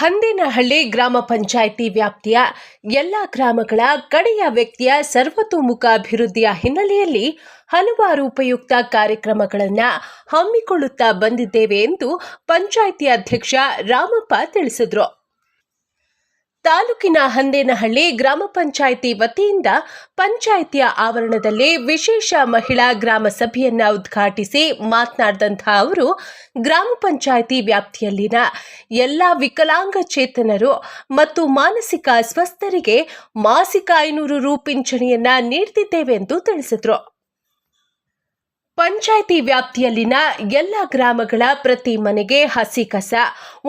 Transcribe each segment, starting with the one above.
ಹಂದೇನಹಳ್ಳಿ ಗ್ರಾಮ ಪಂಚಾಯಿತಿ ವ್ಯಾಪ್ತಿಯ ಎಲ್ಲ ಗ್ರಾಮಗಳ ಕಡೆಯ ವ್ಯಕ್ತಿಯ ಸರ್ವತೋಮುಖ ಅಭಿವೃದ್ಧಿಯ ಹಿನ್ನೆಲೆಯಲ್ಲಿ ಹಲವಾರು ಉಪಯುಕ್ತ ಕಾರ್ಯಕ್ರಮಗಳನ್ನು ಹಮ್ಮಿಕೊಳ್ಳುತ್ತಾ ಬಂದಿದ್ದೇವೆ ಎಂದು ಪಂಚಾಯಿತಿ ಅಧ್ಯಕ್ಷ ರಾಮಪ್ಪ ತಿಳಿಸಿದರು. ತಾಲೂಕಿನ ಹಂದೇನಹಳ್ಳಿ ಗ್ರಾಮ ಪಂಚಾಯಿತಿ ವತಿಯಿಂದ ಪಂಚಾಯಿತಿಯ ಆವರಣದಲ್ಲಿ ವಿಶೇಷ ಮಹಿಳಾ ಗ್ರಾಮ ಸಭೆಯನ್ನು ಉದ್ಘಾಟಿಸಿ ಮಾತನಾಡಿದಂತಹ ಅವರು, ಗ್ರಾಮ ಪಂಚಾಯಿತಿ ವ್ಯಾಪ್ತಿಯಲ್ಲಿನ ಎಲ್ಲ ವಿಕಲಾಂಗಚೇತನರು ಮತ್ತು ಮಾನಸಿಕ ಅಸ್ವಸ್ಥರಿಗೆ ಮಾಸಿಕ 500 ರು ಪಿಂಚಣಿಯನ್ನು ನೀಡುತ್ತಿದ್ದೇವೆ ಎಂದು ತಿಳಿಸಿದರು. ಪಂಚಾಯಿತಿ ವ್ಯಾಪ್ತಿಯಲ್ಲಿನ ಎಲ್ಲ ಗ್ರಾಮಗಳ ಪ್ರತಿ ಮನೆಗೆ ಹಸಿ ಕಸ,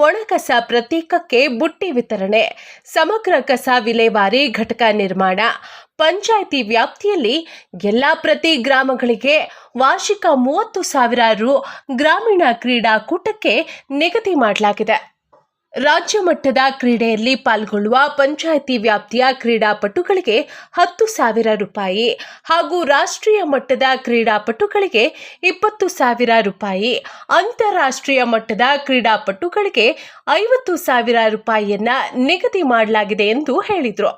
ಒಣ ಕಸ ಪ್ರತ್ಯೇಕಕ್ಕೆ ಬುಟ್ಟಿ ವಿತರಣೆ, ಸಮಗ್ರ ಕಸ ವಿಲೇವಾರಿ ಘಟಕ ನಿರ್ಮಾಣ, ಪಂಚಾಯಿತಿ ವ್ಯಾಪ್ತಿಯಲ್ಲಿ ಎಲ್ಲ ಪ್ರತಿ ಗ್ರಾಮಗಳಿಗೆ ವಾರ್ಷಿಕ 30,000 ರು ಗ್ರಾಮೀಣ ಕ್ರೀಡಾಕೂಟಕ್ಕೆ ನಿಗದಿ ಮಾಡಲಾಗಿದೆ. ರಾಜ್ಯ ಮಟ್ಟದ ಕ್ರೀಡೆಯಲ್ಲಿ ಪಾಲ್ಗೊಳ್ಳುವ ಪಂಚಾಯಿತಿ ವ್ಯಾಪ್ತಿಯ ಕ್ರೀಡಾಪಟುಗಳಿಗೆ 10,000 ರೂಪಾಯಿ ಹಾಗೂ ರಾಷ್ಟ್ರೀಯ ಮಟ್ಟದ ಕ್ರೀಡಾಪಟುಗಳಿಗೆ 20,000 ರೂಪಾಯಿ, ಅಂತಾರಾಷ್ಟ್ರೀಯ ಮಟ್ಟದ ಕ್ರೀಡಾಪಟುಗಳಿಗೆ 50,000 ರೂಪಾಯಿಯನ್ನು ನಿಗದಿ ಮಾಡಲಾಗಿದೆ ಎಂದು ಹೇಳಿದರು.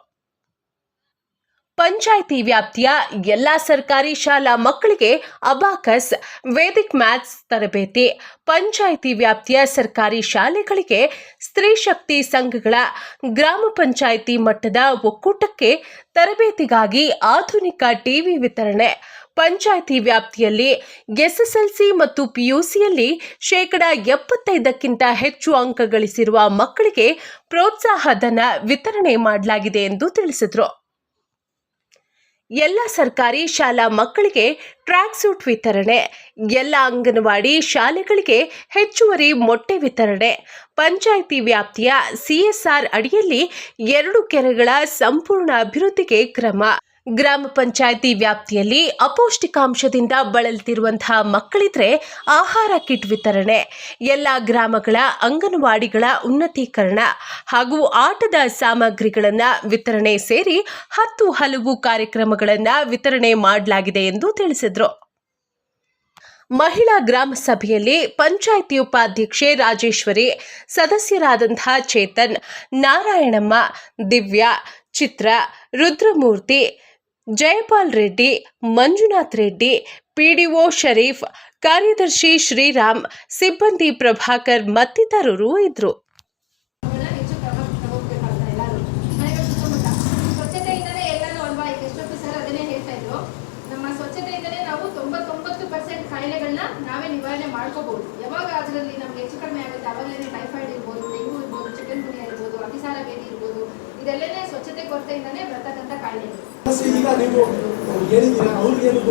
ಪಂಚಾಯಿತಿ ವ್ಯಾಪ್ತಿಯ ಎಲ್ಲ ಸರ್ಕಾರಿ ಶಾಲಾ ಮಕ್ಕಳಿಗೆ ಅಬಾಕಸ್, ವೇದಿಕ್ ಮ್ಯಾಥ್ಸ್ ತರಬೇತಿ, ಪಂಚಾಯಿತಿ ವ್ಯಾಪ್ತಿಯ ಸರ್ಕಾರಿ ಶಾಲೆಗಳಿಗೆ ಸ್ತ್ರೀ ಶಕ್ತಿ ಸಂಘಗಳ ಗ್ರಾಮ ಪಂಚಾಯಿತಿ ಮಟ್ಟದ ಒಕ್ಕೂಟಕ್ಕೆ ತರಬೇತಿಗಾಗಿ ಆಧುನಿಕ ಟಿವಿ ವಿತರಣೆ, ಪಂಚಾಯಿತಿ ವ್ಯಾಪ್ತಿಯಲ್ಲಿ ಎಸ್ಎಸ್ಎಲ್ಸಿ ಮತ್ತು ಪಿಯುಸಿಯಲ್ಲಿ 75% ಹೆಚ್ಚು ಅಂಕ ಗಳಿಸಿರುವ ಮಕ್ಕಳಿಗೆ ಪ್ರೋತ್ಸಾಹಧನ ವಿತರಣೆ ಮಾಡಲಾಗಿದೆ ಎಂದು ತಿಳಿಸಿದರು. ಎಲ್ಲ ಸರ್ಕಾರಿ ಶಾಲಾ ಮಕ್ಕಳಿಗೆ ಟ್ರ್ಯಾಕ್ ಸೂಟ್ ವಿತರಣೆ, ಎಲ್ಲ ಅಂಗನವಾಡಿ ಶಾಲೆಗಳಿಗೆ ಹೆಚ್ಚುವರಿ ಮೊಟ್ಟೆ ವಿತರಣೆ, ಪಂಚಾಯಿತಿ ವ್ಯಾಪ್ತಿಯ ಸಿಎಸ್ಆರ್ ಅಡಿಯಲ್ಲಿ 2 ಕೆರೆಗಳ ಸಂಪೂರ್ಣ ಅಭಿವೃದ್ಧಿಗೆ ಕ್ರಮ, ಗ್ರಾಮ ಪಂಚಾಯಿತಿ ವ್ಯಾಪ್ತಿಯಲ್ಲಿ ಅಪೌಷ್ಟಿಕಾಂಶದಿಂದ ಬಳಲುತ್ತಿರುವಂತಹ ಮಕ್ಕಳಿದ್ರೆ ಆಹಾರ ಕಿಟ್ ವಿತರಣೆ, ಎಲ್ಲ ಗ್ರಾಮಗಳ ಅಂಗನವಾಡಿಗಳ ಉನ್ನತೀಕರಣ ಹಾಗೂ ಆಟದ ಸಾಮಗ್ರಿಗಳನ್ನು ವಿತರಣೆ ಸೇರಿ 10 ಹಲವು ಕಾರ್ಯಕ್ರಮಗಳನ್ನು ವಿತರಣೆ ಮಾಡಲಾಗಿದೆ ಎಂದು ತಿಳಿಸಿದರು. ಮಹಿಳಾ ಗ್ರಾಮ ಸಭೆಯಲ್ಲಿ ಪಂಚಾಯಿತಿ ಉಪಾಧ್ಯಕ್ಷೆ ರಾಜೇಶ್ವರಿ, ಸದಸ್ಯರಾದಂತಹ ಚೇತನ್, ನಾರಾಯಣಮ್ಮ, ದಿವ್ಯಾ, ಚಿತ್ರ, ರುದ್ರಮೂರ್ತಿ, ಜಯಪಾಲ್ ರೆಡ್ಡಿ, ಮಂಜುನಾಥ್ ರೆಡ್ಡಿ, ಪಿಡಿಒ ಶರೀಫ್, ಕಾರ್ಯದರ್ಶಿ ಶ್ರೀರಾಮ್, ಸಿಬ್ಬಂದಿ ಪ್ರಭಾಕರ್ ಮತ್ತಿತರರು ಇದ್ದರು. ನಾವೇ ನಿವಾರಣೆ ಮಾಡ್ಕೋಬಹುದು. ಯಾವಾಗ ಅದರಲ್ಲಿ ನಮ್ಗೆ ಹೆಚ್ಚು ಕಡಿಮೆ ಆಗುತ್ತೆ ಅವಾಗಲೇ ಟೈಫಾಯ್ಡ್ ಇರ್ಬೋದು, ಡೆಂಗು ಇರ್ಬೋದು, ಚಿಕನ್ ಗುನಿಯಾ ಇರ್ಬೋದು, ಅತಿಸಾರ ಬೇದಿ ಇರ್ಬೋದು, ಇದೆಲ್ಲನೇ ಸ್ವಚ್ಛತೆ ಕೊರತೆಯಿಂದನೇ ಬರ್ತಕ್ಕಂಥ ಕಾಯಿಲೆ. ಈಗ ನೀವು ಹೇಳಿದ್ದೀರಾ ಅವ್ರಿಗೇನು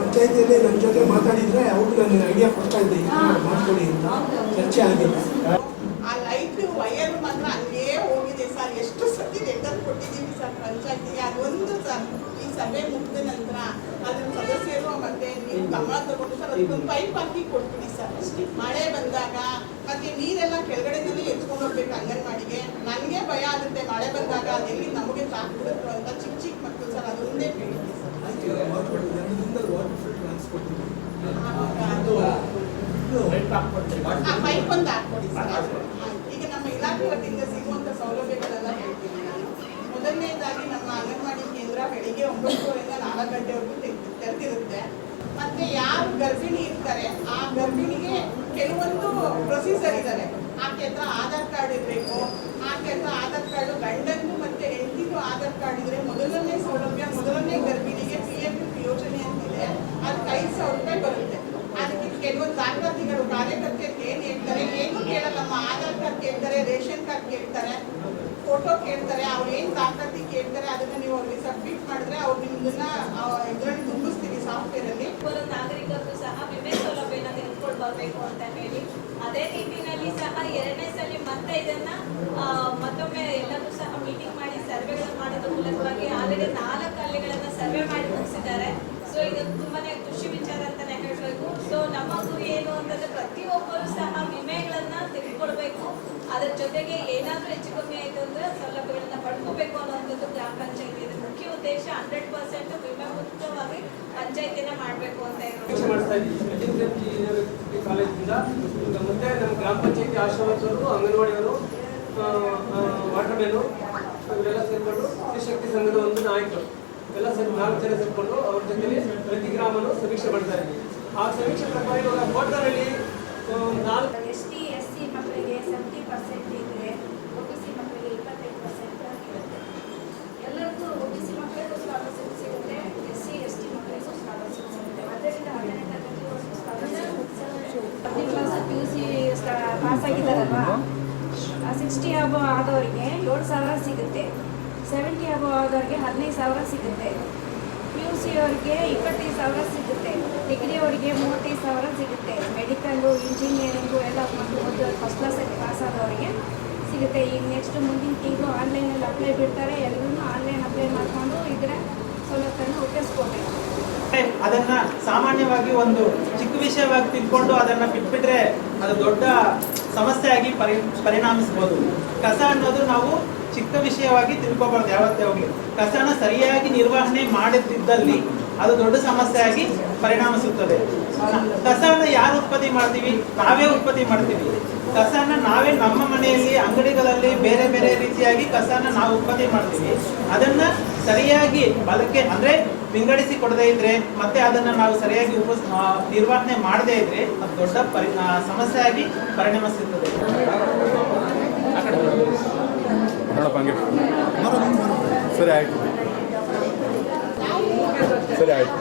ಪಂಚಾಯತಿಯಲ್ಲಿ ನನ್ನ ಜೊತೆ ಮಾತಾಡಿದ್ರೆ ಅವ್ರು ನನಗೆ ಐಡಿಯಾ ಕೊಡ್ತಾ ಇದ್ದೆ ಮಾಡ್ಕೊಳ್ಳಿ ಅಂತ ಚರ್ಚೆ ಆಗಿದೆ. ಆ ಲೈಟ್ ವಯರ್ ಮಾತ್ರ ಅಲ್ಲೇ ಹೋಗಿದೆ ಸರ್. ಎಷ್ಟು ಸತಿ ಲೆಟರ್ ಕೊಟ್ಟಿದ್ದೀವಿ ಸರ್ ಪಂಚಾಯತಿಗೆ. ಅದೊಂದು ಸರ್ ಈ ಸಭೆ ಮುಗಿದ ನಂತರ ಅದ್ರ ಸದಸ್ಯರು ಮತ್ತೆ ನೀವು ಗಮನ ತಗೊಂಡು ಸರ್ ಅದಕ್ಕೊಂದು ಪೈಪ್ ಹಾಕಿ ಕೊಡ್ತೀನಿ ಸರ್. ಮಳೆ ಬಂದಾಗ ಮತ್ತೆ ನೀರೆಲ್ಲ ಕೆಳಗಡೆನೇ ಎತ್ಕೊಂಡು ಹೋಗ್ಬೇಕು ಅಂಗನವಾಡಿಗೆ. ನನಗೆ ಭಯ ಆಗುತ್ತೆ ಮಳೆ ಬಂದಾಗ ಅದೆಲ್ಲಿ ನಮಗೆ ತಾಕ್ಬಿಡುತ್ತೋ ಅಂತ. ಚಿಕ್ಕ ಚಿಕ್ಕ ಮಕ್ಕಳು ಸರ್ ಅದೊಂದೇ ಕೇಳಿದ್ದೆ ಸರ್. ಪೈಪ್ ಒಂದು ಹಾಕ್ಕೊಡಿ ಸರ್. ಈಗ ನಮ್ಮ ಇಲಾಖೆ ವತಿಯಿಂದ ಸಿಗುವಂಥ ಸೌಲಭ್ಯಗಳೆಲ್ಲ ಹೇಳ್ತೀನಿ ನಾನು. ಮೊದಲನೇದಾಗಿ ನಮ್ಮ ಅಂಗನವಾಡಿ ಕೇಂದ್ರ ಬೆಳಿಗ್ಗೆ 9:30 ರಿಂದ 4 ಗಂಟೆವರೆಗೂ ತೆರೆದಿರುತ್ತೆ. ಮತ್ತೆ ಯಾರು ಗರ್ಭಿಣಿ ಇರ್ತಾರೆ ಆ ಗರ್ಭಿಣಿಗೆ ಕೆಲವೊಂದು ಪ್ರೊಸೀಜರ್ ಇದ್ದಾರೆ. ಆಕೆ ಹತ್ರ ಆಧಾರ್ ಕಾರ್ಡ್ ಇರಬೇಕು. ಆಕೆ ಹತ್ರ ಆಧಾರ್ ಕಾರ್ಡು ಗಂಡಂದು ಮತ್ತೆ ಹೆಂಡತಿಗೂ ಆಧಾರ್ ಕಾರ್ಡ್ ಇದ್ರೆ ಮೊದಲನೇ ಸೌಲಭ್ಯ, ಮೊದಲನೇ ಗರ್ಭಿಣಿಗೆ PMF ಯೋಜನೆ ಅಂತಿದೆ. ಅದಕ್ಕೆ 5,000 ರೂಪಾಯಿ ಬರುತ್ತೆ. ಅದಕ್ಕೆ ಕೆಲವೊಂದು ದಾಖಲಾತಿಗಳು ಕಾರ್ಯಕರ್ತರಿಗೆ ಏನು ಹೇಳ್ತಾರೆ, ಏನು ಕೇಳಲ್ಲಮ್ಮ. ಆಧಾರ್ ಕಾರ್ಡ್ ಕೇಳ್ತಾರೆ, ರೇಷನ್ ಕಾರ್ಡ್ ಕೇಳ್ತಾರೆ, ಫೋಟೋ ಕೇಳ್ತಾರೆ. ಅವ್ರು ಏನು ದಾಖಲಾತಿ ಕೇಳ್ತಾರೆ ಅದನ್ನ ನೀವು ಅವ್ರಿಗೆ ಸಬ್ಮಿಟ್ ಮಾಡಿದ್ರೆ ಅವ್ರು ನಿಮ್ಮದನ್ನ ಇದರಲ್ಲಿ ತುಂಬಿಸ್ತೀವಿ ಸಾಫ್ಟ್ವೇರಲ್ಲಿ. ನಾಗರಿಕರು ಸಹ ವಿಮೆ ಸೌಲಭ್ಯನ ತೆಗೆದುಕೊಂಡು ಬರಬೇಕು ಅಂತ ಹೇಳಿ ಅದೇ ನಿಟ್ಟಿನಲ್ಲಿ ಸಹ 2ನೇ ಸಲ ಮತ್ತೆ ಇದನ್ನ ಮತ್ತೊಮ್ಮೆ ಎಲ್ಲರೂ ಸಹ ಮೀಟಿಂಗ್ ಮಾಡಿ ಸರ್ವೆಗಳನ್ನು ಮಾಡೋದ್ರ ಮೂಲಕವಾಗಿ ಆಲ್ರೆಡಿ 4 ಹಳ್ಳಿಗಳನ್ನ ಸರ್ವೆ ಮಾಡಿ ಮುಗಿಸಿದ್ದಾರೆ. ಸೊ ಇದು ತುಂಬಾನೇ ಖುಷಿ ವಿಚಾರ ಅಂತಾನೆ ಹೇಳಬೇಕು. ಸೊ ನಮ್ಮ ಗುರಿ ಏನು ಅಂತಂದ್ರೆ ಪ್ರತಿಯೊಬ್ಬರು ಸಹ ವಿಮೆಗಳನ್ನ ತೆಗೆದುಕೊಳ್ಬೇಕು. ಅದರ ಜೊತೆಗೆ ಏನಾದರೂ ಹೆಚ್ಚು ಕಮ್ಮಿ ಆಯಿತು ಅಂದ್ರೆ ಸೌಲಭ್ಯಗಳನ್ನ ಪಡ್ಕೋಬೇಕು ಅನ್ನೋಂಥದ್ದು ಗ್ರಾಮ ಪಂಚಾಯತಿ ಮುಖ್ಯ ಉದ್ದೇಶ. 100% ವಿಮೆ ಮುಕ್ತವಾಗಿ ಪಂಚಾಯತಿನ ಮಾಡಬೇಕು ಅಂತ ಇರೋದು. ಕಾಲೇಜಿಂದ ಮತ್ತೆ ಗ್ರಾಮ ಪಂಚಾಯತಿ ಆಶಾವರ್ಕರು, ಅಂಗನವಾಡಿಯವರು, ವಾಟರ್ಮೆನ್ನು ಇವರೆಲ್ಲ ಸೇರಿಕೊಂಡು ಸ್ತ್ರೀಶಕ್ತಿ ಸಂಘದ ಒಂದು ನಾಯಕರು ಎಲ್ಲ ಸೇರಿ 4 ಜನ ಸೇರಿಕೊಂಡು ಅವ್ರ ಜೊತೆಲಿ ಪ್ರತಿ ಗ್ರಾಮನು ಸಮೀಕ್ಷೆ ಮಾಡ್ತಾರೆ. ಆ ಸಮೀಕ್ಷೆ ಪ್ರಕಾರ ಇವಾಗ ಕೋಟದಲ್ಲಿ 4 ST, SC ಮಕ್ಕಳಿಗೆ 70% ಇದ್ರೆ OBC ಮಕ್ಕಳಿಗೆ 25% ಇರುತ್ತೆ. ಎಲ್ಲರಿಗೂ OBC ಮಕ್ಕಳಿಗೂ ಸ್ಕಾಲರ್ಶಿಪ್ ಸಿಗುತ್ತೆ, SC, ST ಮಕ್ಕಳಿಗೂ ಸ್ಕಾಲರ್ಶಿಪ್ ಸಿಗುತ್ತೆ. ಅದರಿಂದ 10ನೇ ತರಗತಿವರೆಗೂ ಸ್ಕಾಲರ್ಶಿಪ್. 10ನೇ ಕ್ಲಾಸ್ PUC ಪಾಸ್ ಆಗಿದ್ದಾರಲ್ವಾ, 60 ಅಬೋ ಆದವರಿಗೆ 7,000 ಸಿಗುತ್ತೆ, 70 ಅಬೋ ಆದವರಿಗೆ 15,000 ಸಿಗುತ್ತೆ, PUC ಅವರಿಗೆ 25,000 ಸಿಗುತ್ತೆ, ಡಿಗ್ರಿ ಅವರಿಗೆ 35,000 ಸಿಗುತ್ತೆ, ಮೆಡಿಕಲ್ಲು, ಇಂಜಿನಿಯರಿಂಗು ಎಲ್ಲ ಒಂದು ಫಸ್ಟ್ ಕ್ಲಾಸಲ್ಲಿ ಪಾಸ್ ಆದವರಿಗೆ ಸಿಗುತ್ತೆ. ಈಗ ನೆಕ್ಸ್ಟ್ ಮುಂದಿನ ತಿಂಗಳು ಆನ್ಲೈನಲ್ಲಿ ಅಪ್ಲೈ ಬಿಡ್ತಾರೆ. ಎಲ್ಲರೂ ಆನ್ಲೈನ್ ಅಪ್ಲೈ ಮಾಡಿಕೊಂಡು ಇದರ ಸೌಲಭ್ಯವನ್ನು ಉಪಯೋಗಿಸ್ಕೋಬೇಕು. ಅದನ್ನ ಸಾಮಾನ್ಯವಾಗಿ ಒಂದು ಚಿಕ್ಕ ವಿಷಯವಾಗಿ ತಿಳ್ಕೊಂಡು ಅದನ್ನ ಬಿಟ್ಬಿಟ್ರೆ ಅದು ದೊಡ್ಡ ಸಮಸ್ಯೆಯಾಗಿ ಪರಿಣಾಮಿಸಬಹುದು. ಕಸ ಅನ್ನೋದು ನಾವು ಚಿಕ್ಕ ವಿಷಯವಾಗಿ ತಿಳ್ಕೊಬಾರ್ದು. ಯಾವತ್ತೇ ಹೋಗ್ಲಿ ಕಸನ ಸರಿಯಾಗಿ ನಿರ್ವಹಣೆ ಮಾಡದಿದ್ದಲ್ಲಿ ಅದು ದೊಡ್ಡ ಸಮಸ್ಯೆಯಾಗಿ ಪರಿಣಾಮಿಸುತ್ತದೆ. ಕಸನ ಯಾರು ಉತ್ಪತ್ತಿ ಮಾಡ್ತೀವಿ? ನಾವೇ ಉತ್ಪತ್ತಿ ಮಾಡ್ತೀವಿ. ಕಸನ ನಾವೇ ನಮ್ಮ ಮನೆಯಲ್ಲಿ, ಅಂಗಡಿಗಳಲ್ಲಿ ಬೇರೆ ಬೇರೆ ರೀತಿಯಾಗಿ ಕಸನ ನಾವು ಉತ್ಪತ್ತಿ ಮಾಡ್ತೀವಿ. ಅದನ್ನ ಸರಿಯಾಗಿ ಬಳಕೆ ಅಂದ್ರೆ ವಿಂಗಡಿಸಿ ಕೊಡದೇ ಇದ್ರೆ ಮತ್ತೆ ಅದನ್ನ ನಾವು ಸರಿಯಾಗಿ ನಿರ್ವಹಣೆ ಮಾಡದೇ ಇದ್ರೆ ಅದು ದೊಡ್ಡ ಸಮಸ್ಯೆಯಾಗಿ ಪರಿಣಮಿಸುತ್ತದೆ. ಸರಿ ಆಯ್ತು, ಸರಿ ಆಯ್ತು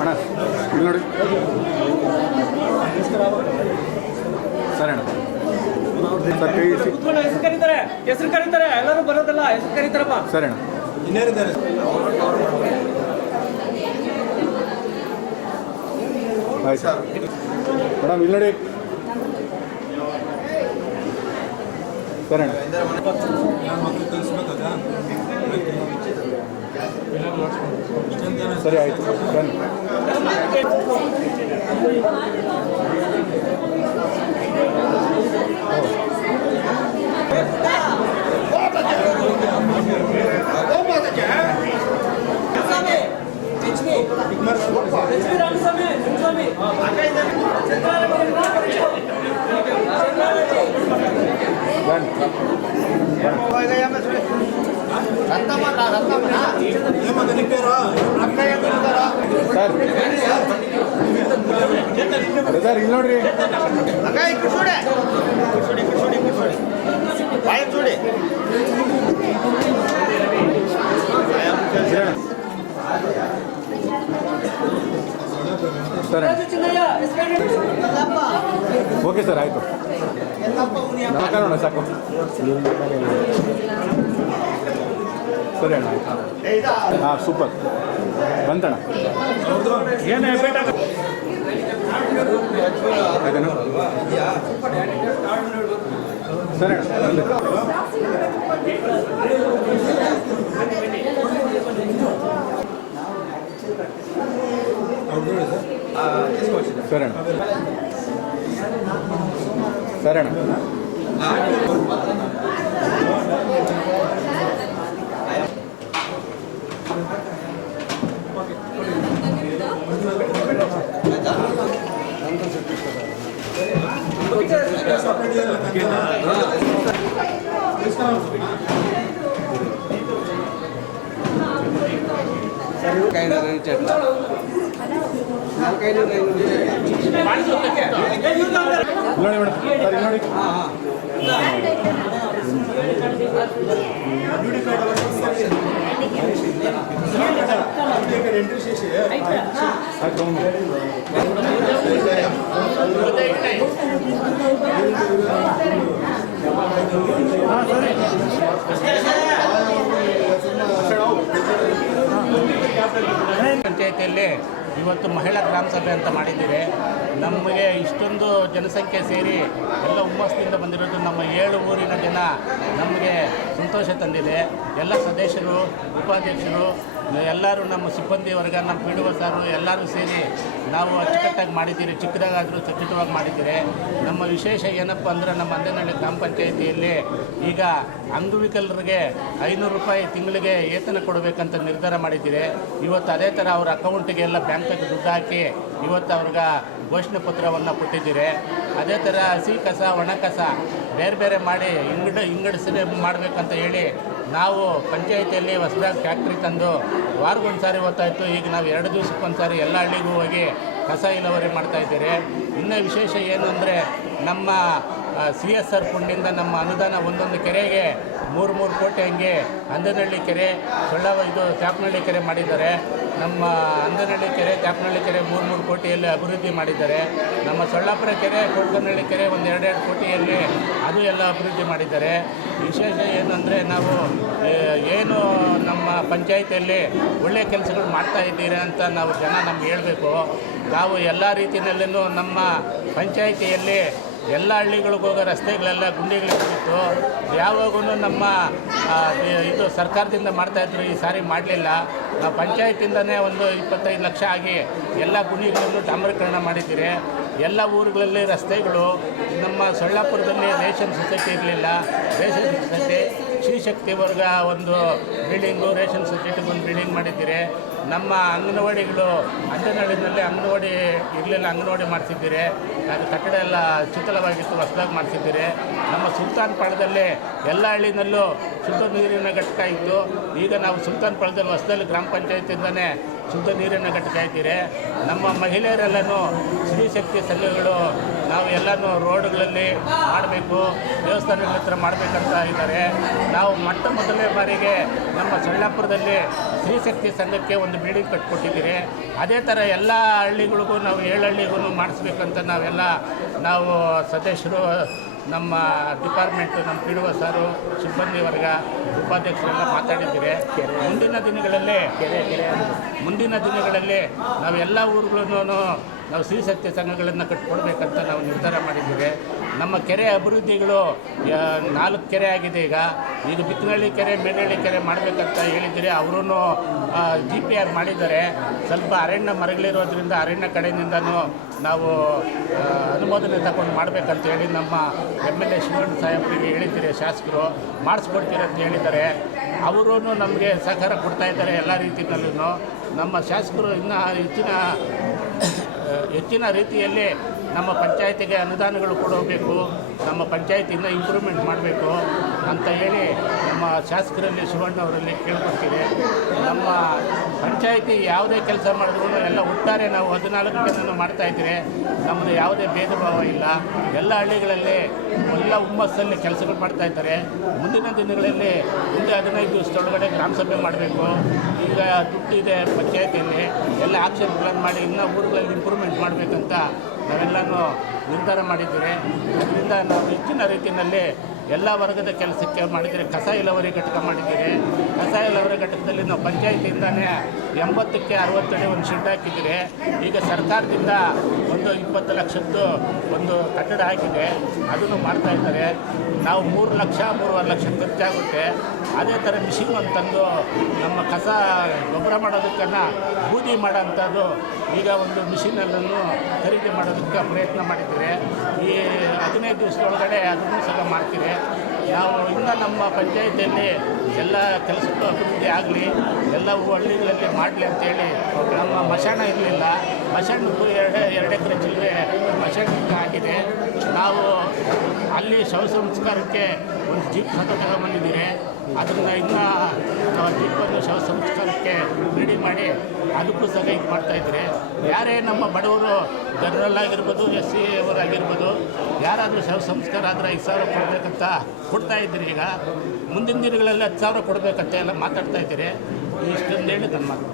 ಅಣ್ಣ, ಇಲ್ಲಿ ನೋಡಿ. ಸರಿ ಅಣ್ಣ, ಸರ್ ಕೈ ಇರಿಸಿ. ಹೆಸರು ಕರೀತಾರೆ ಎಲ್ಲರೂ ಬರೋದಲ್ಲ, ಹೆಸರು ಕರೀತಾರಪ್ಪ. ಸರಿ ಅಣ್ಣ. ಇನ್ಯಾರಿದ್ದಾರೆ? ಆಯ್ತು ಮೇಡಮ್, ಇಲ್ಲಿ ನೋಡಿ. ಸರಿ ಅಣ್ಣ. ಸರಿ ಆಯ್ತು, ಬನ್ನಿ. ಸರ್ ಇಲ್ಲಿ ನೋಡ್ರಿ. ಸರ್ ಓಕೆ ಸರ್, ಆಯಿತು. ನಮಸ್ಕಾರ ಅಣ್ಣ, ಸಾಕು. ಸರಿ ಅಣ್ಣ, ಹಾಂ ಸೂಪರ್ ಬಂತಣ್ಣ. ಏನು ಆಯ್ತಣ್ಣ? ಸರಿ ಅಣ್ಣ, ಸರಿ ಅಣ್ಣ, ಸರಿ ಅಣ್ಣ. ನೋಡಿ ಮೇಡಮ್, ಸರಿ ನೋಡಿ. ಪಂಚಾಯತಿಯಲ್ಲಿ ಇವತ್ತು ಮಹಿಳಾ ಗ್ರಾಮ ಸಭೆ ಅಂತ ಮಾಡಿದ್ದೀರಿ. ನಮಗೆ ಇಷ್ಟೊಂದು ಜನಸಂಖ್ಯೆ ಸೇರಿ ಎಲ್ಲ ಹುಮ್ಮಸ್ಸಿನಿಂದ ಬಂದಿರೋದು ನಮ್ಮ 7 ಊರಿನ ಜನ ನಮಗೆ ಸಂತೋಷ ತಂದಿದೆ. ಎಲ್ಲ ಸದಸ್ಯರು, ಉಪಾಧ್ಯಕ್ಷರು, ಎಲ್ಲರೂ ನಮ್ಮ ಸಿಬ್ಬಂದಿ ವರ್ಗ, ನಮ್ಮ PDO ಸಾರು ಎಲ್ಲರೂ ಸೇರಿ ನಾವು ಅಚ್ಚುಕಟ್ಟಾಗಿ ಮಾಡಿದ್ದೀರಿ. ಚಿಕ್ಕದಾಗಾದರೂ ಸಚಿಟವಾಗಿ ಮಾಡಿದ್ದೀರಿ. ನಮ್ಮ ವಿಶೇಷ ಏನಪ್ಪ ಅಂದರೆ ನಮ್ಮ ಅಂದನಹಳ್ಳಿ ಗ್ರಾಮ ಪಂಚಾಯಿತಿಯಲ್ಲಿ ಈಗ ಅಂಗವಿಕಲರಿಗೆ 500 ರೂಪಾಯಿ ತಿಂಗಳಿಗೆ ವೇತನ ಕೊಡಬೇಕಂತ ನಿರ್ಧಾರ ಮಾಡಿದ್ದೀರಿ. ಇವತ್ತು ಅದೇ ಥರ ಅವ್ರ ಅಕೌಂಟಿಗೆ ಎಲ್ಲ ಬ್ಯಾಂಕಿಗೆ ದುಡ್ಡು ಹಾಕಿ ಇವತ್ತು ಅವ್ರಿಗೆ ಘೋಷಣೆ ಪತ್ರವನ್ನು ಕೊಟ್ಟಿದ್ದೀರಿ. ಅದೇ ಥರ ಹಸಿ ಕಸ ಒಣ ಕಸ ಬೇರೆ ಬೇರೆ ಮಾಡಿ ಇಂಗಡಿಸಿ ಮಾಡಬೇಕಂತ ಹೇಳಿ ನಾವು ಪಂಚಾಯಿತಿಯಲ್ಲಿ ಹೊಸದಾಗಿ ಫ್ಯಾಕ್ಟ್ರಿ ತಂದು ವಾರಗೊಂದು ಸಾರಿ ಓದ್ತಾಯಿತ್ತು. ಈಗ ನಾವು 2 ದಿವಸಕ್ಕೊಂದು ಸಾರಿ ಎಲ್ಲ ಹಳ್ಳಿಗೂ ಹೋಗಿ ಕಸ ಇಳುವರಿ ಮಾಡ್ತಾಯಿದ್ದೀರಿ. ಇನ್ನೂ ವಿಶೇಷ ಏನು ಅಂದರೆ ನಮ್ಮ CSR ಫಂಡಿಂದ ನಮ್ಮ ಅನುದಾನ ಒಂದೊಂದು ಕೆರೆಗೆ 3 ಕೋಟಿ ಹಂಗೆ ಅಂದನಹಳ್ಳಿ ಕೆರೆ ತ್ಯಾಪನಹಳ್ಳಿ ಕೆರೆ ಮಾಡಿದ್ದಾರೆ. ನಮ್ಮ ಅಂದನಹಳ್ಳಿ ಕೆರೆ ತ್ಯಾಪನಹಳ್ಳಿ ಕೆರೆ 3 ಕೋಟಿಯಲ್ಲಿ ಅಭಿವೃದ್ಧಿ ಮಾಡಿದ್ದಾರೆ. ನಮ್ಮ ಸೊಳ್ಳಾಪುರ ಕೆರೆ ಕೊಡ್ಕನಹಳ್ಳಿ ಕೆರೆ ಒಂದು 2 ಕೋಟಿಯಲ್ಲಿ ಅದು ಎಲ್ಲ ಅಭಿವೃದ್ಧಿ ಮಾಡಿದ್ದಾರೆ. ವಿಶೇಷ ಏನಂದರೆ ನಾವು ಏನು ನಮ್ಮ ಪಂಚಾಯಿತಿಯಲ್ಲಿ ಒಳ್ಳೆಯ ಕೆಲಸಗಳು ಮಾಡ್ತಾ ಇದ್ದೀರಿ ಅಂತ ನಾವು ಜನ ನಮ್ಗೆ ಹೇಳಬೇಕು. ನಾವು ಎಲ್ಲ ರೀತಿಯಲ್ಲೂ ನಮ್ಮ ಪಂಚಾಯಿತಿಯಲ್ಲಿ ಎಲ್ಲ ಹಳ್ಳಿಗಳಿಗೂ ಹೋಗೋ ರಸ್ತೆಗಳೆಲ್ಲ ಗುಂಡಿಗಳಿತ್ತು. ಯಾವಾಗೂ ನಮ್ಮ ಸರ್ಕಾರದಿಂದ ಮಾಡ್ತಾಯಿದ್ರು, ಈ ಸಾರಿ ಮಾಡಲಿಲ್ಲ. ನಾವು ಪಂಚಾಯತಿಂದನೇ ಒಂದು 25 ಲಕ್ಷ ಆಗಿ ಎಲ್ಲ ಗುಂಡಿಗಳನ್ನು ಡಾಂಬರೀಕರಣ ಮಾಡಿದ್ದೀರಿ. ಎಲ್ಲ ಊರುಗಳಲ್ಲಿ ರಸ್ತೆಗಳು, ನಮ್ಮ ಸೊಳ್ಳಾಪುರದಲ್ಲಿ ರೇಷನ್ ಸೊಸೈಟಿ ಇರಲಿಲ್ಲ, ರೇಷನ್ ಸೊಸೈಟಿ ಶ್ರೀಶಕ್ತಿ ವರ್ಗ ಒಂದು ಬಿಲ್ಡಿಂಗು, ರೇಷನ್ ಸೊಸೈಟಿಗೆ ಒಂದು ಬಿಲ್ಡಿಂಗ್ ಮಾಡಿದ್ದೀರಿ. ನಮ್ಮ ಅಂಗನವಾಡಿಗಳು ಅಂಗನವಾಡಿನಲ್ಲಿ ಅಂಗನವಾಡಿ ಇರಲಿಲ್ಲ, ಅಂಗನವಾಡಿ ಮಾಡಿಸಿದ್ದೀರಿ. ಅದು ಕಟ್ಟಡ ಎಲ್ಲ ಶಿಥಿಲವಾಗಿತ್ತು, ಹೊಸದಾಗಿ ಮಾಡಿಸಿದ್ದೀರಿ. ನಮ್ಮ ಸುಲ್ತಾನ್ ಪಾಳ್ಯದಲ್ಲಿ ಎಲ್ಲ ಹಳ್ಳಿನಲ್ಲೂ ಶುದ್ಧ ನೀರಿನ ಘಟಕ ಇತ್ತು. ಈಗ ನಾವು ಸುಲ್ತಾನ್ ಪಾಳ್ಯದಲ್ಲಿ ಹೊಸದಲ್ಲಿ ಗ್ರಾಮ ಪಂಚಾಯತಿಂದನೇ ಶುದ್ಧ ನೀರಿನ ಘಟಕ ಇದ್ದೀರಿ. ನಮ್ಮ ಮಹಿಳೆಯರೆಲ್ಲನೂ ಸ್ತ್ರೀಶಕ್ತಿ ಸಂಘಗಳು ನಾವು ಎಲ್ಲನೂ ರೋಡ್ಗಳಲ್ಲಿ ಮಾಡಬೇಕು, ದೇವಸ್ಥಾನಗಳ ಹತ್ರ ಮಾಡಬೇಕಂತ ಇದ್ದಾರೆ. ನಾವು ಮೊದಲನೇ ಬಾರಿಗೆ ನಮ್ಮ ಸೊಳ್ಳಾಪುರದಲ್ಲಿ ಸ್ತ್ರೀಶಕ್ತಿ ಸಂಘಕ್ಕೆ ಒಂದು ಬಿಲ್ಡಿಂಗ್ ಕಟ್ಟಿಕೊಟ್ಟಿದ್ದೀರಿ. ಅದೇ ಥರ ಎಲ್ಲ ಹಳ್ಳಿಗಳಿಗೂ ನಾವು 7 ಹಳ್ಳಿಗೂ ಮಾಡಿಸ್ಬೇಕಂತ ನಾವು ಸದಸ್ಯರು, ನಮ್ಮ ಡಿಪಾರ್ಟ್ಮೆಂಟು, ನಮ್ಮ PDO ಸಾರು, ಸಿಬ್ಬಂದಿ ವರ್ಗ, ಉಪಾಧ್ಯಕ್ಷರೆಲ್ಲ ಮಾತಾಡಿದ್ದೀರಿ. ಮುಂದಿನ ದಿನಗಳಲ್ಲಿ ನಾವು ಎಲ್ಲ ಊರುಗಳೂ ನಾವು ಸ್ತ್ರೀಶಕ್ತಿ ಸಂಘಗಳನ್ನು ಕಟ್ಟಿಕೊಡ್ಬೇಕಂತ ನಾವು ನಿರ್ಧಾರ ಮಾಡಿದ್ದೀವಿ. ನಮ್ಮ ಕೆರೆ ಅಭಿವೃದ್ಧಿಗಳು 4 ಕೆರೆ ಆಗಿದೆ. ಈಗ ಬಿತ್ತನಹಳ್ಳಿ ಕೆರೆ, ಮೇನಹಳ್ಳಿ ಕೆರೆ ಮಾಡಬೇಕಂತ ಹೇಳಿದ್ದೀರಿ. ಅವರು GPR ಮಾಡಿದ್ದಾರೆ. ಸ್ವಲ್ಪ ಅರಣ್ಯ ಮರಗಳಿರೋದ್ರಿಂದ ಅರಣ್ಯ ಕಡೆಯಿಂದನೂ ನಾವು ಅನುಮೋದನೆ ತಗೊಂಡು ಮಾಡಬೇಕಂತ ಹೇಳಿ ನಮ್ಮ MLA ಶಿವಣ್ಣ ಸಾಹೇಬರಿಗೆ ಹೇಳಿದ್ದೀರಿ. ಶಾಸಕರು ಮಾಡಿಸ್ಕೊಡ್ತೀರಂತ ಹೇಳಿದ್ದಾರೆ. ಅವರೂ ನಮಗೆ ಸಹಕಾರ ಕೊಡ್ತಾಯಿದ್ದಾರೆ ಎಲ್ಲ ರೀತಿಯಲ್ಲೂ. ನಮ್ಮ ಶಾಸಕರು ಇನ್ನೂ ಹೆಚ್ಚಿನ ರೀತಿಯಲ್ಲಿ ನಮ್ಮ ಪಂಚಾಯತಿಗೆ ಅನುದಾನಗಳು ಕೊಡಬೇಕು, ನಮ್ಮ ಪಂಚಾಯತಿಯಿಂದ ಇಂಪ್ರೂವ್ಮೆಂಟ್ ಮಾಡಬೇಕು ಅಂತ ಹೇಳಿ ನಮ್ಮ ಶಾಸಕರಲ್ಲಿ ಶಿವಣ್ಣ ಅವರಲ್ಲಿ ಕೇಳ್ಕೊಳ್ತೀವಿ. ನಮ್ಮ ಪಂಚಾಯತಿ ಯಾವುದೇ ಕೆಲಸ ಮಾಡಿದ್ರು ಎಲ್ಲ ಒಟ್ಟಾರೆ ನಾವು 14 ಜನನು ಮಾಡ್ತಾಯಿದ್ದೀರಿ. ನಮ್ಮದು ಯಾವುದೇ ಭೇದ ಭಾವ ಇಲ್ಲ. ಎಲ್ಲ ಹಳ್ಳಿಗಳಲ್ಲಿ ಎಲ್ಲ ಹುಮ್ಮಸ್ಸಲ್ಲಿ ಕೆಲಸಗಳು ಮಾಡ್ತಾಯಿದ್ದಾರೆ. ಮುಂದಿನ ದಿನಗಳಲ್ಲಿ ಮುಂದೆ 15 ದಿವಸದೊಳಗಡೆ ಗ್ರಾಮ ಸಭೆ ಮಾಡಬೇಕು. ಈಗ ದುಡ್ಡಿದೆ ಪಂಚಾಯತಿಯಲ್ಲಿ, ಎಲ್ಲ ಆಕ್ಷನ್ ಪ್ಲಾನ್ ಮಾಡಿ ಇನ್ನೂ ಊರುಗಳಲ್ಲಿ ಇಂಪ್ರೂವ್ಮೆಂಟ್ ಮಾಡಬೇಕಂತ ನಾವೆಲ್ಲನೂ ನಿರ್ಧಾರ ಮಾಡಿದ್ದೀರಿ. ಅದರಿಂದ ನಾವು ಹೆಚ್ಚಿನ ರೀತಿಯಲ್ಲಿ ಎಲ್ಲ ವರ್ಗದ ಕೆಲಸಕ್ಕೆ ಮಾಡಿದ್ದೀರಿ. ಕಸ ಇಳುವರಿ ಘಟಕ ಮಾಡಿದ್ದೀರಿ. ಕಸ ಇಳುವರಿ ಘಟಕದಲ್ಲಿ ನಾವು ಪಂಚಾಯತಿಯಿಂದನೇ 80ಕ್ಕೆ 60 ಅಡಿ ಒಂದು ಶೆಡ್ ಹಾಕಿದ್ದೀರಿ. ಈಗ ಸರ್ಕಾರದಿಂದ ಒಂದು 20 ಲಕ್ಷದ್ದು ಒಂದು ಕಟ್ಟಡ ಹಾಕಿದೆ, ಅದನ್ನು ಮಾಡ್ತಾಯಿದ್ದಾರೆ. ನಾವು 3 ಲಕ್ಷ 3.5 ಲಕ್ಷ ಖರ್ಚಾಗುತ್ತೆ. ಅದೇ ಥರ ಮಿಷಿನ್ ಒಂದು ತಂದು ನಮ್ಮ ಕಸ ಗೊಬ್ಬರ ಮಾಡೋದಕ್ಕನ್ನು ಬೂದಿ ಮಾಡೋಂಥದ್ದು ಈಗ ಒಂದು ಮಿಷಿನಲ್ಲೂ ಖರೀದಿ ಮಾಡೋದಕ್ಕೆ ಪ್ರಯತ್ನ ಮಾಡಿದ್ದೀರಿ. ಈ 15 ದಿವಸದೊಳಗಡೆ ಅದನ್ನು ಸಹ ಮಾಡ್ತೀರಿ. ನಾವು ಇನ್ನೂ ನಮ್ಮ ಪಂಚಾಯತಿಯಲ್ಲಿ ಎಲ್ಲ ಕೆಲಸಕ್ಕೂ ಅಭಿವೃದ್ಧಿ ಆಗಲಿ, ಎಲ್ಲ ಹಳ್ಳಿಗಳಲ್ಲಿ ಮಾಡಲಿ ಅಂತೇಳಿ ನಮ್ಮ ಮಶಾಣ ಇರಲಿಲ್ಲ, ಮಶಾಣಕ್ಕೂ 2 ಎಕರೆ ಚಿಲ್ಲರೆ ಮಶಾಣಕ್ಕೆ ಆಗಿದೆ. ನಾವು ಅಲ್ಲಿ ಶವ ಸಂಸ್ಕಾರಕ್ಕೆ ಒಂದು ಜೀಪ್ ಸಹ ತಗೊಂಬಂದಿದ್ದೀರಿ. ಅದನ್ನು ಇನ್ನೂ ಜೀಪನ್ನು ಶವ ಸಂಸ್ಕಾರಕ್ಕೆ ರೆಡಿ ಮಾಡಿ ಅದಕ್ಕೂ ಸಹ ಇದು ಮಾಡ್ತಾಯಿದ್ದೀರಿ. ಯಾರೇ ನಮ್ಮ ಬಡವರು ಜನರಲ್ ಆಗಿರ್ಬೋದು, SC ಅವರಾಗಿರ್ಬೋದು, ಯಾರಾದರೂ ಶವ ಸಂಸ್ಕಾರ ಆದರೆ 5,000 ಕೊಡಬೇಕಂತ ಕೊಡ್ತಾಯಿದ್ದೀರಿ. ಈಗ ಮುಂದಿನ ದಿನಗಳಲ್ಲಿ 10,000 ಕೊಡಬೇಕಂತ ಎಲ್ಲ ಮಾತಾಡ್ತಾಯಿದ್ದೀರಿ. ಇಷ್ಟೊಂದು ಹೇಳಿ ನನ್ನ ಮಾತು.